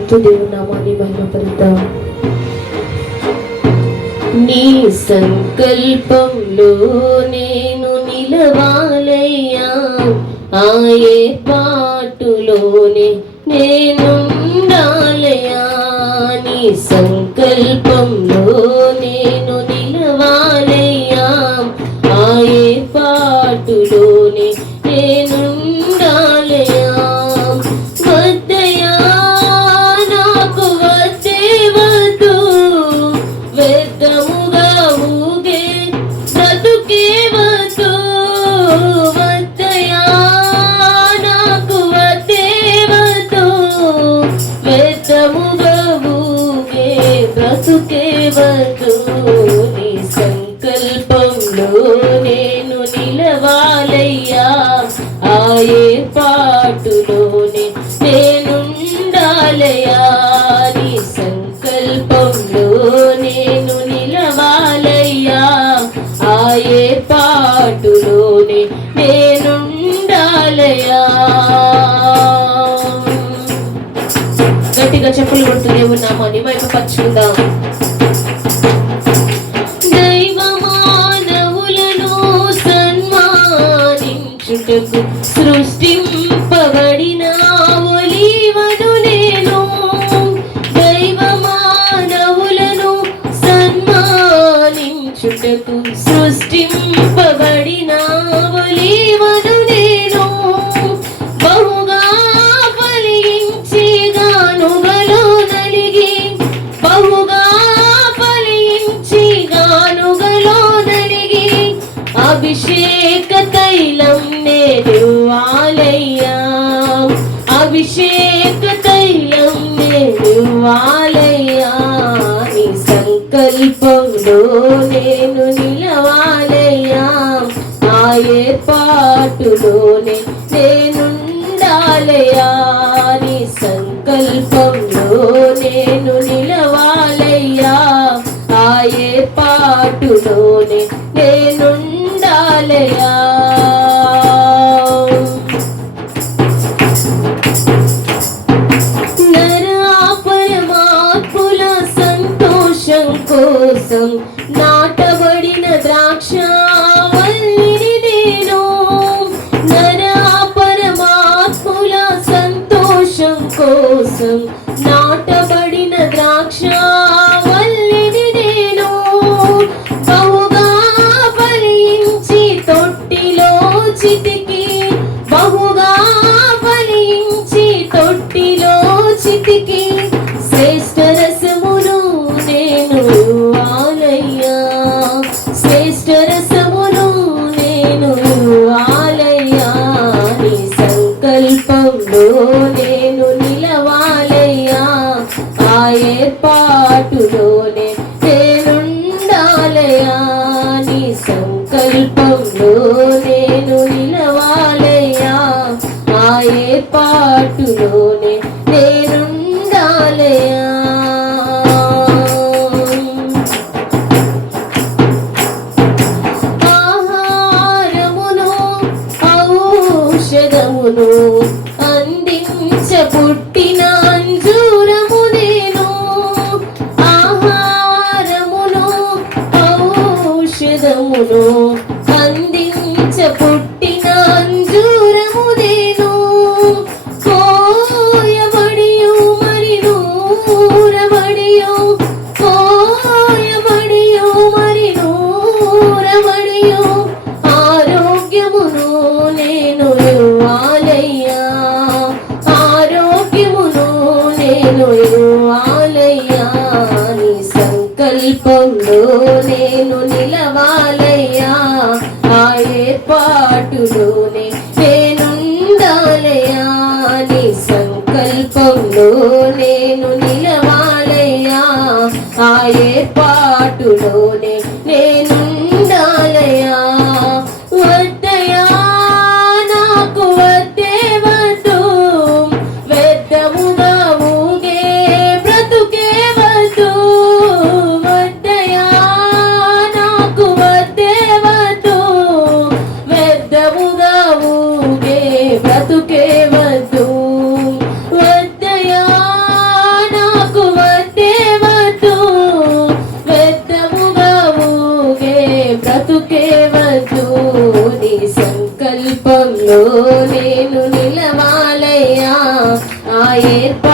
పాడుతూ దేవుని నామాన్ని మహిమపరుద్దాం. నీ సంకల్పంలో నేను నిలవాలయ్యా, ఆ ఏర్పాటులోనే నేనుండాలయ్యా. నీ సంకల్పంలో నేను నిలవాలయ్యా, ఆ ఏర్పాటులోనే నేనుండాలయ్యా. వద్దయ్యా నాకు వద్దే వద్దు, వ్యర్థముగా ఊగే బ్రతుకే వద్దు. వద్దయ్యా నాకు వద్దే వద్దు, వ్యర్థముగా ఊగే బ్రతుకే వద్దు. నీ సంకల్పంలో నేను నిలవాలయ్యా, ఆ ఏర్పాటులోనే నేనుండాలయ్యా. నీ సంకల్పంలో నేను నిలవాలయ్యా, ఆ ఏర్పాటులోనే నేనుండాలయ్యా. గట్టిగా చెప్పులు కొడుతూ దేవుని నామాన్ని మహిమపరచుకుందాం. సృష్టింపబడిన ఒలీవను నేను, దైవ మానవులను సన్మానించుటకు సృష్టింపబడిన ఒలీవను నేను. బహుగా ఫలించి గానుగలో నలిగి, బహుగా ఫలించి గానుగలో నలిగి, అభిషేక తైలం నేనివ్వాలయ్యా, అభిషేక తైలం నేనివ్వాలయ్యా. నీ సంకల్పంలో నేను నిలవాలయ్యా, ఆ ఏర్పాటులోనే నేనుండాలయ్యా. నీ సంకల్పంలో నేను నిలవాలయ్యా, ఆ ఏర్పాటులోనే నేనుండాలయ్యా. పరమాత్ముల సంతోషం కోసం నాటబడిన ద్రాక్షావల్లిని నేను. పరమాత్ముల సంతోషం కోసం నాటబడిన ద్రాక్షావల్లిని నేను. బహుగా ఫలించి తొట్టిలో చితికి, బహుగా ఫలించి తొట్టిలో చితికి, శ్రేష్ఠ రసమును నేను ఇవ్వాలయ్యా, శ్రేష్ఠ రసమును నేను ఇవ్వాలయ్యా. నీ సంకల్పంలో నేను నిలవాలయ్యా, ఆ ఏర్పాటులోనే నేనుండాలయ్యా. నీ సంకల్పంలో నేను నిలవాలయ్యా, ఆ ఏర్పాటులోనే నేనుండాలయ్యా. ఆహారమును ఔషధమును అందించ పుట్టిన అంజూరము నేను. ఆహారమును ఔషధమును అందించ పుట్టిన అంజూరము నేను. కోయబడియు మరి నూరబడియు, కోయబడియు మరి నూరబడియు, ఆరోగ్యమును నేను ఇవ్వాలయ్యా, ఆరోగ్యమును నేను ఇవ్వాలయ్యా. నీ సంకల్పంలో నేను నిలవాలయ్యా, ఆ ఏర్పాటులోనే నేనుండాలయ్యా. నీ సంకల్పంలో నేను నిలవాలయ్యా, ఆ ఏర్పాటులోనే నేనుండాలయ్యా. వద్దయ్యా నాకు వద్దే వద్దు, వ్యర్థముగా ఊగే బ్రతుకే వద్దు. వద్దయ్యా నాకు వద్దే వద్దు, వ్యర్థముగా ఊగే బ్రతుకే వద్దు. వద్దయ్యా ఏర్పరచుకున్న